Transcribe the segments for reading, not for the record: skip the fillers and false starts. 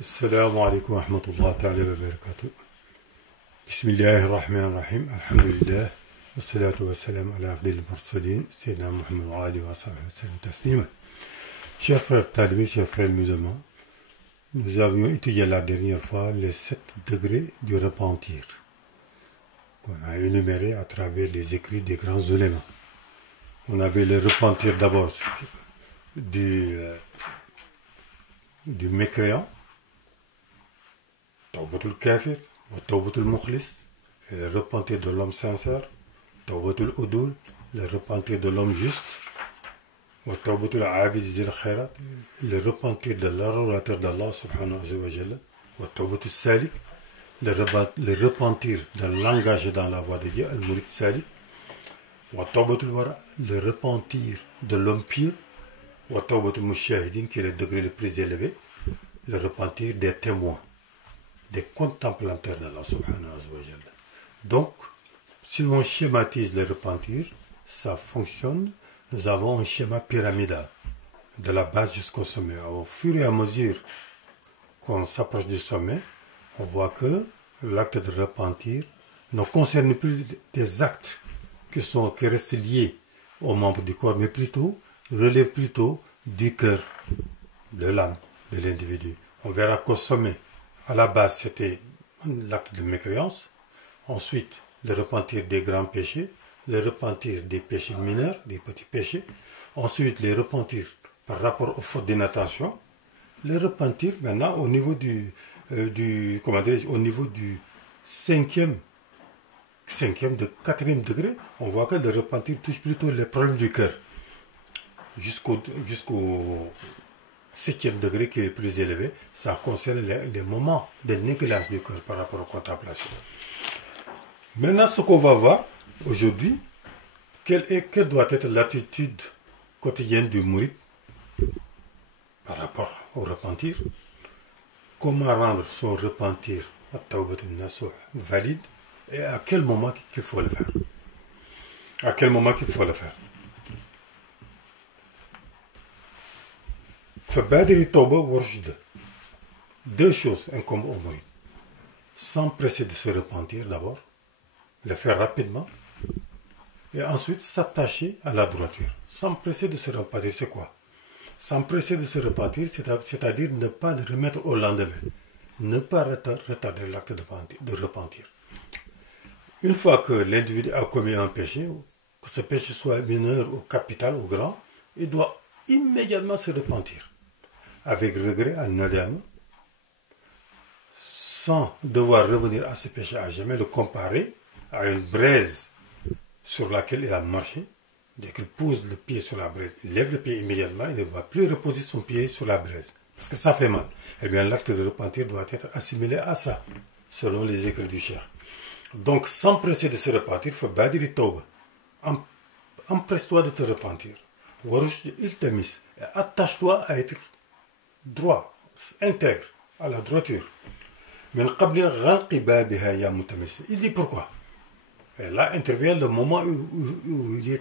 السلام عليكم ورحمة الله تعالى وبركاته. بسم الله الرحمن الرحيم. الحمد لله والصلاة والسلام على أفضل المرسلين سيدنا محمد وآله وصحبه وسلم تسليما. Chers frères talibés, chers frères musulmans, nous avions étudié la dernière fois les 7 degrés du repentir qu'on a énumérés à travers les écrits des grands ulémas. On avait le repentir d'abord du mécréant, Tawbatul Kafir, Tawbatul Mukhlis, le repentir de l'homme sincère, Tawbatul Udul, le repentir de l'homme juste, Tawbatul Abid Zil Khairat, le repentir de l'adorateur d'Allah subhanahu wa jalla, Tawbatul Salik, le repentir de l'engagé dans la voie de Dieu, Al-Murid Salik, Tawbatul Wara, le repentir de l'homme pieux, Tawbatul Mushahidin, qui est le degré le plus élevé, le repentir des témoins, des contemplateurs d'Allah subhanahu wa jalla. Donc, si on schématise le repentir, ça fonctionne. Nous avons un schéma pyramidal, de la base jusqu'au sommet. Au fur et à mesure qu'on s'approche du sommet, on voit que l'acte de repentir ne concerne plus des actes qui restent liés aux membres du corps, mais plutôt relève plutôt du cœur, de l'âme, de l'individu. On verra qu'au sommet, à la base, c'était l'acte de mécréance. Ensuite, le repentir des grands péchés, le repentir des péchés mineurs, des petits péchés. Ensuite, les repentir par rapport aux fautes d'inattention. Le repentir maintenant au niveau au niveau du quatrième degré, on voit que le repentir touche plutôt les problèmes du cœur. Jusqu'au 7e degré qui est le plus élevé, ça concerne les moments de négligence du cœur par rapport aux contemplations. Maintenant, ce qu'on va voir aujourd'hui, quelle doit être l'attitude quotidienne du mouride par rapport au repentir, comment rendre son repentir valide et à quel moment qu'il faut le faire. À quel moment qu'il faut le faire. Deux choses incombent au mouride. S'empresser de se repentir d'abord, le faire rapidement, et ensuite s'attacher à la droiture. S'empresser de se repentir, c'est quoi? S'empresser de se repentir, c'est-à-dire ne pas le remettre au lendemain, ne pas retarder l'acte de repentir. Une fois que l'individu a commis un péché, que ce péché soit mineur ou capital ou grand, il doit immédiatement se repentir, avec regret, à nadama, sans devoir revenir à ce péché à jamais, le comparer à une braise sur laquelle il a marché. Dès qu'il pose le pied sur la braise, il lève le pied immédiatement, il ne va plus reposer son pied sur la braise, parce que ça fait mal. Eh bien, l'acte de repentir doit être assimilé à ça, selon les écrits du Cheikh. Donc, s'empresser de se repentir, il faut badiri tawba. Empresse-toi de te repentir. Et attache-toi à être droit, intègre, à la droiture. Il dit pourquoi? Et là intervient le moment où il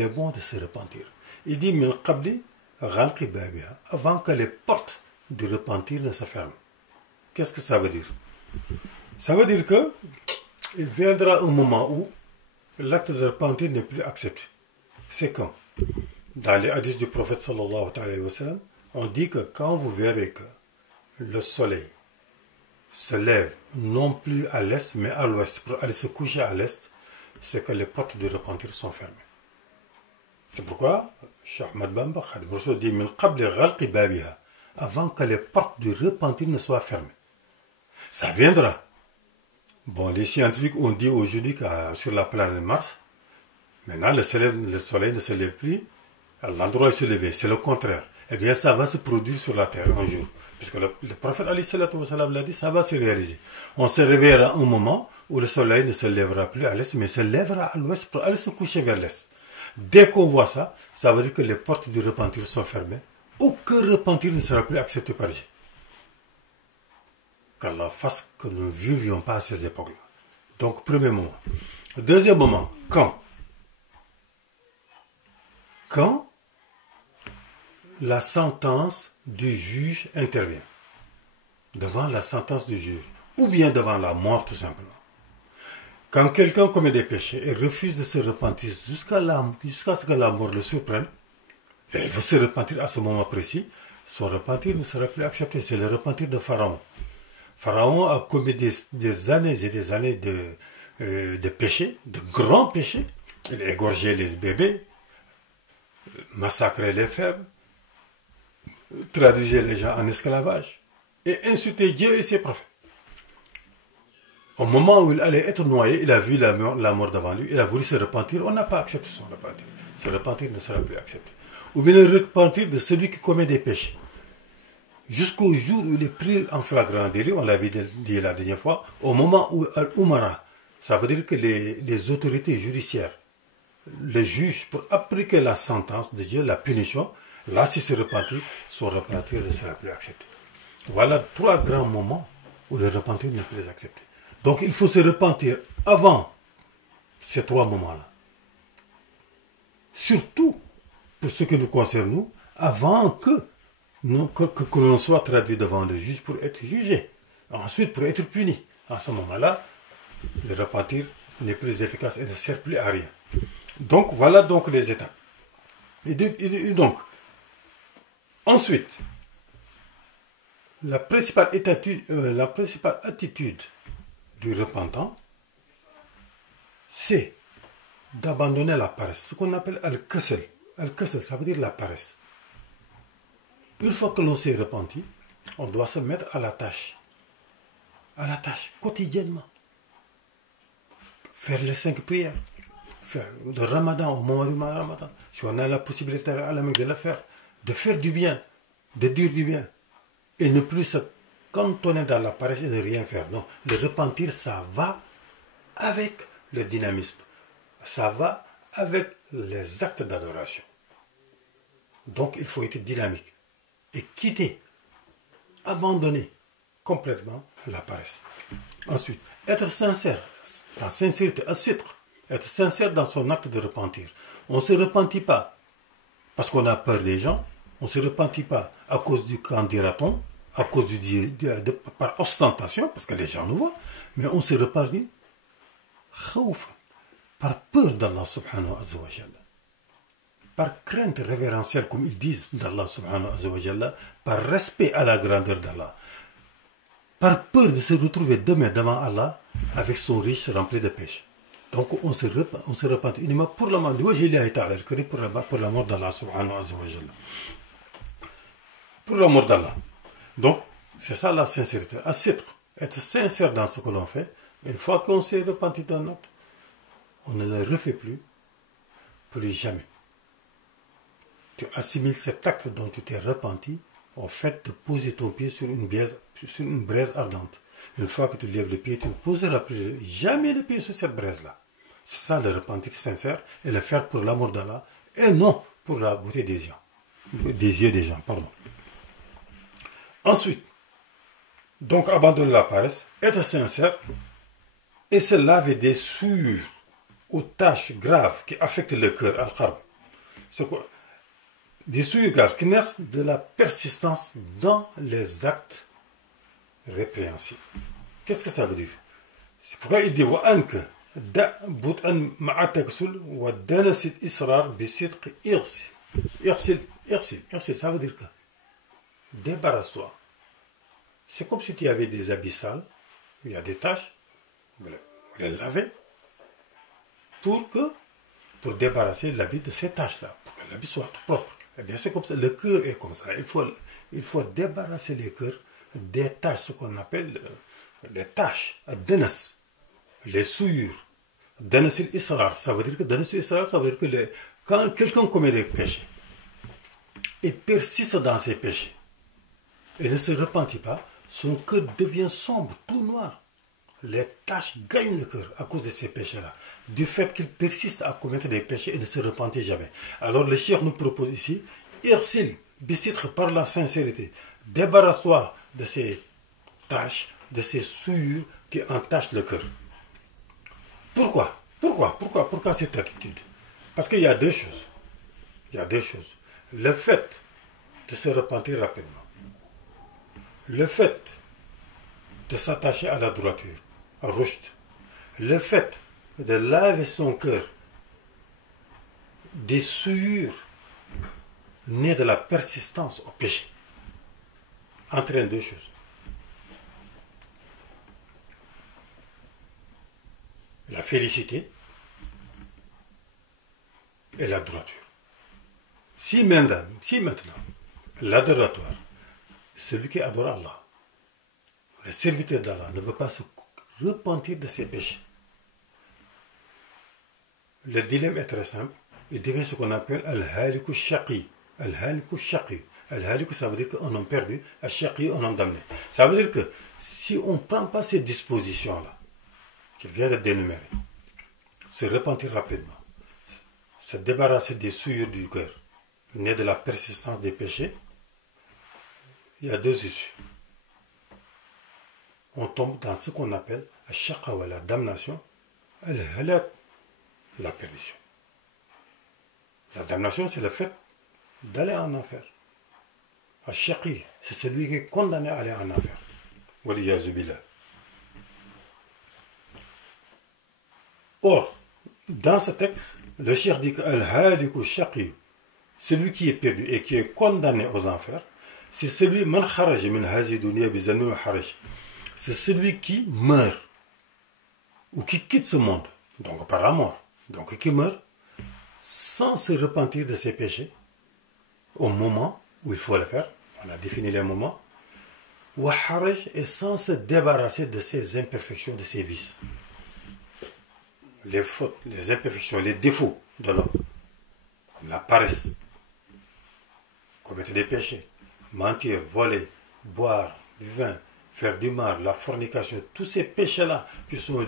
est bon de se repentir. Il dit avant que les portes du repentir ne se ferment. Qu'est-ce que ça veut dire? Ça veut dire que il viendra un moment où l'acte de repentir n'est plus accepté. C'est quand? Dans les hadiths du prophète sallallahu alayhi wa sallam, on dit que quand vous verrez que le soleil se lève non plus à l'est mais à l'ouest pour aller se coucher à l'est, c'est que les portes du repentir sont fermées. C'est pourquoi Cheikh Ahmad Bamba Khadim Rassoul dit avant que les portes du repentir ne soient fermées. Ça viendra. Bon, les scientifiques ont dit aujourd'hui que sur la planète Mars, maintenant le soleil ne se lève plus à l'endroit où il se levait. C'est le contraire. Eh bien, ça va se produire sur la terre un jour. Puisque le prophète Ali sallallahu alayhi wa sallam l'a dit, ça va se réaliser. On se réveillera un moment où le soleil ne se lèvera plus à l'est, mais se lèvera à l'ouest pour aller se coucher vers l'est. Dès qu'on voit ça, ça veut dire que les portes du repentir sont fermées. Aucun repentir ne sera plus accepté par Dieu. Qu'Allah fasse que nous ne vivions pas à ces époques-là. Donc, premier moment. Deuxième moment, quand la sentence du juge intervient. devant la sentence du juge, ou bien devant la mort tout simplement. Quand quelqu'un commet des péchés et refuse de se repentir jusqu'à ce que la mort le surprenne, et il veut se repentir à ce moment précis, son repentir ne sera plus accepté. C'est le repentir de Pharaon. Pharaon a commis des années et des années de péchés, de grands péchés. Il a égorgé les bébés, massacré les faibles, traduisait les gens en esclavage et insultait Dieu et ses prophètes. Au moment où il allait être noyé, il a vu la mort devant lui, il a voulu se repentir, on n'a pas accepté son repentir. Ce repentir ne sera plus accepté. Ou bien le repentir de celui qui commet des péchés. Jusqu'au jour où il est pris en flagrant délit, on l'avait dit la dernière fois, au moment où Al-Umara, ça veut dire que les autorités judiciaires, le juge, pour appliquer la sentence de Dieu, la punition, là, s'il se repentit, son repentir ne sera plus accepté. Voilà 3 grands moments où le repentir n'est plus accepté. Donc il faut se repentir avant ces 3 moments-là. Surtout, pour ce qui nous concerne, nous, avant que l'on soit traduit devant le juge pour être jugé. Ensuite, pour être puni. À ce moment-là, le repentir n'est plus efficace et ne sert plus à rien. Donc, voilà donc les étapes. Et donc, ensuite, la principale attitude du repentant, c'est d'abandonner la paresse, ce qu'on appelle al-kasal. Al-kasal, ça veut dire la paresse. Une fois que l'on s'est repenti, on doit se mettre à la tâche, quotidiennement. Faire les 5 prières, faire le ramadan au moment du ramadan, si on a la possibilité de le faire, de faire du bien, de dire du bien, et ne plus se cantonner dans la paresse et ne rien faire. Non, le repentir, ça va avec le dynamisme, ça va avec les actes d'adoration. Donc il faut être dynamique et quitter, abandonner complètement la paresse. Ensuite, être sincère, la sincérité, être sincère dans son acte de repentir. On ne se repentit pas parce qu'on a peur des gens, on ne se repentit pas à cause du qu'en dira-t-on, à cause par ostentation, parce que les gens nous voient, mais on se repentit par peur d'Allah subhanahu wa ta'ala. Par crainte révérentielle, comme ils disent d'Allah subhanahu wa ta'ala, par respect à la grandeur d'Allah, par peur de se retrouver demain devant Allah avec son riche rempli de péché. Donc on se repentit uniquement pour la mort pour la mort d'Allah subhanahu wa ta'ala. Pour la mort d'Allah. Donc, c'est ça la sincérité. Être sincère dans ce que l'on fait. Une fois qu'on s'est repenti d'un acte, on ne le refait plus jamais. Tu assimiles cet acte dont tu t'es repenti au fait de poser ton pied sur une braise ardente. Une fois que tu lèves le pied, tu ne poseras plus jamais le pied sur cette braise-là. C'est ça le repentir sincère et le faire pour l'amour d'Allah et non pour la beauté des yeux des gens. Ensuite, donc abandonner la paresse, être sincère et se laver des souillures aux tâches graves qui affectent le cœur, al-kharb. C'est quoi? Des souillures graves qui naissent de la persistance dans les actes répréhensibles. Qu'est-ce que ça veut dire? C'est pourquoi il dit وَأَنْكَ دَعْ بُطْأً مَعَ تَكْسُلْ وَدَنَسِ الْإِسْرَارِ بِصِدْقِ إِرْسِلْ, ça veut dire que débarrasse-toi. C'est comme si tu avais des habits sales, il y a des taches, vous les lavez pour débarrasser l'habit de ces taches-là, pour que l'habit soit propre. Eh bien, c'est comme ça, le cœur est comme ça. Il faut débarrasser les cœurs des taches, ce qu'on appelle les taches, les souillures. Danasil Israr, ça veut dire que quand quelqu'un commet des péchés et persiste dans ses péchés et ne se repentit pas, son cœur devient sombre, tout noir. Les taches gagnent le cœur à cause de ces péchés-là, du fait qu'il persiste à commettre des péchés et ne se repentit jamais. Alors le cheikh nous propose ici, irsil, bisitre par la sincérité, débarrasse-toi de ces taches, de ces souillures qui entachent le cœur. Pourquoi cette attitude? Parce qu'il y a deux choses. Le fait de se repentir rapidement. Le fait de s'attacher à la droiture, à rushd. Le fait de laver son cœur des souillures nées de la persistance au péché entraîne deux choses. La félicité et la droiture. Si maintenant l'adoratoire, celui qui adore Allah, le serviteur d'Allah, ne veut pas se repentir de ses péchés, le dilemme est très simple. Il devient ce qu'on appelle al-haliku shaqi. Al-haliku shaqi. Al-haliku, ça veut dire qu'un homme perdu, al-shaqi, un homme damné. Ça veut dire que si on ne prend pas ces dispositions-là, qui viennent d'être dénumérées, se repentir rapidement, se débarrasser des souillures du cœur, nées de la persistance des péchés, il y a deux issues. On tombe dans ce qu'on appelle al-shaqawa, la damnation, al-halak, la perdition. La damnation, c'est le fait d'aller en enfer. Al-shaqi, c'est celui qui est condamné à aller en enfer. Waliyazu billah. Or, dans ce texte, le cheikh dit que al-haliku shaqi, celui qui est perdu et qui est condamné aux enfers, c'est celui man kharaj min hazi dunya bi zanni wa haraj. C'est celui qui meurt ou qui quitte ce monde, donc par la mort, donc qui meurt sans se repentir de ses péchés au moment où il faut le faire. On a défini les moments. Wa haraj, et sans se débarrasser de ses imperfections, de ses vices. Les fautes, les imperfections, les défauts de l'homme, comme la paresse, commettre des péchés, mentir, voler, boire du vin, faire du mal, la fornication, tous ces péchés-là qui sont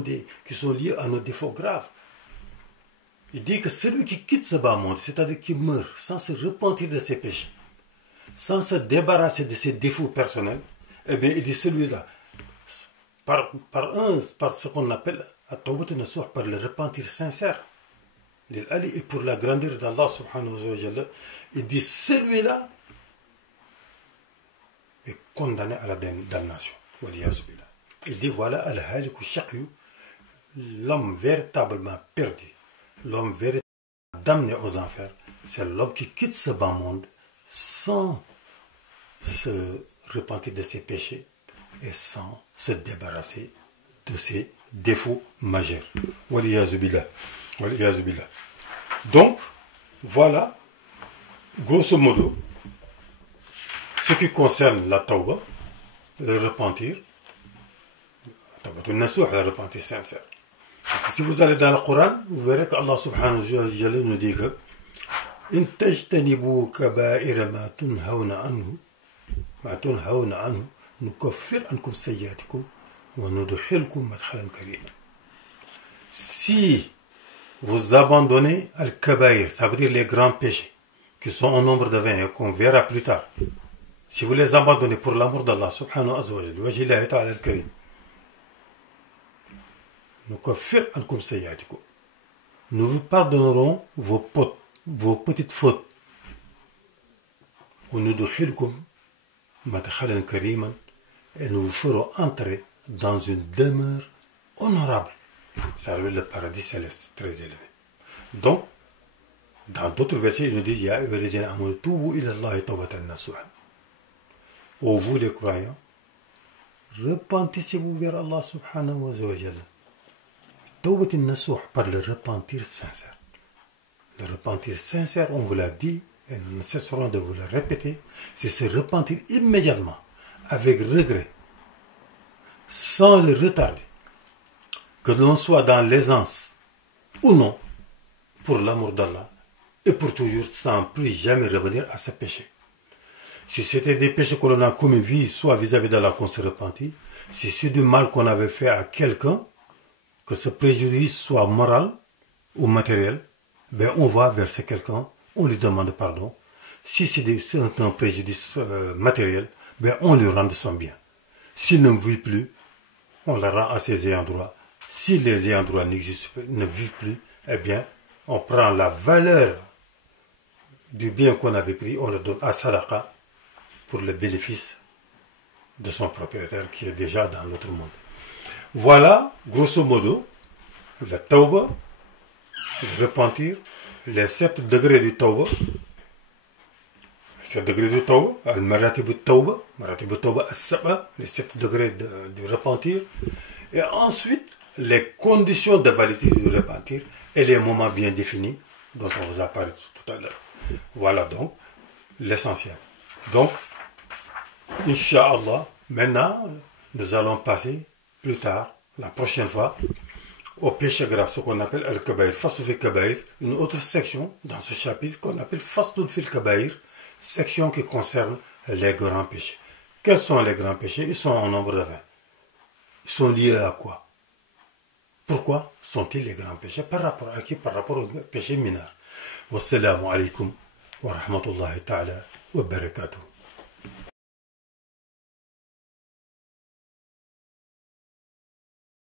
liés à nos défauts graves. Il dit que celui qui quitte ce bas monde, c'est-à-dire qui meurt sans se repentir de ses péchés, sans se débarrasser de ses défauts personnels, eh bien, il dit celui-là, par ce qu'on appelle par le repentir sincère, et pour la grandeur d'Allah subhanahu wa ta'ala, il dit celui-là est condamné à la damnation. Il dit voilà al-haliku shaqi, l'homme véritablement perdu, l'homme véritablement damné aux enfers, c'est l'homme qui quitte ce bas monde sans se repentir de ses péchés et sans se débarrasser de ses défauts majeurs. Donc, voilà, grosso modo, ce qui concerne la tawba, le repentir, le repentir sincère. Parce que si vous allez dans le Coran, vous verrez qu'Allah subhanahu wa ta'ala nous dit que إن تجتنبوا كبائر ما تنهون عنه نكفر عنكم سيئاتكم وندخلكم مدخلا كريما. Si vous abandonnez al-kabaïr, ça veut dire les grands péchés, qui sont au nombre de 20 et qu'on verra plus tard, si vous les abandonnez pour l'amour d'Allah subhanahu wa ta'ala al-karim, nukaffir ankum sayyatikum, nous vous pardonnerons vos petites fautes. Et nous vous ferons entrer dans une demeure honorable. Ça veut dire le paradis céleste, très élevé. Donc, dans d'autres versets, il nous dit ô vous les croyants, repentissez-vous vers Allah subhanahu wa ta'ala. Tawbat an-nasuh, par le repentir sincère. Le repentir sincère, on vous l'a dit, et nous ne cesserons de vous le répéter, c'est se repentir immédiatement, avec regret, sans le retarder, que l'on soit dans l'aisance ou non, pour l'amour d'Allah, et pour toujours, sans plus jamais revenir à ce péché. Si c'était des péchés que l'on a commis, soit vis-à-vis d'Allah qu'on se repentit, si c'est du mal qu'on avait fait à quelqu'un, que ce préjudice soit moral ou matériel, ben on va vers ce quelqu'un, on lui demande pardon. Si c'est un préjudice matériel, ben on lui rend son bien. S'il ne vit plus, on le rend à ses ayants droit. Si les ayants droit ne vivent plus, eh bien, on prend la valeur du bien qu'on avait pris, on le donne à Sadaqa pour le bénéfice de son propriétaire qui est déjà dans l'autre monde. Voilà, grosso modo, la tawba, le repentir, les 7 degrés du tawba. 7 degrés du tawba, al-maratib al-tawba as-sab'a, les 7 degrés du repentir. Et ensuite, les conditions de validité du repentir et les moments bien définis dont on vous a parlé tout à l'heure. Voilà donc l'essentiel. Donc, Inch'Allah, maintenant, nous allons passer plus tard, la prochaine fois, au péché grave, ce qu'on appelle Al-Kabaïr, Fasl fil Kabaïr, une autre section dans ce chapitre qu'on appelle Fasl fil Kabaïr, section qui concerne les grands péchés. Quels sont les grands péchés? Ils sont en nombre de 20. Ils sont liés à quoi? Pourquoi sont-ils les grands péchés? Par rapport à qui? Par rapport aux péchés mineurs. Wassalamu alaikum wa rahmatullahi ta'ala wa barakatuh.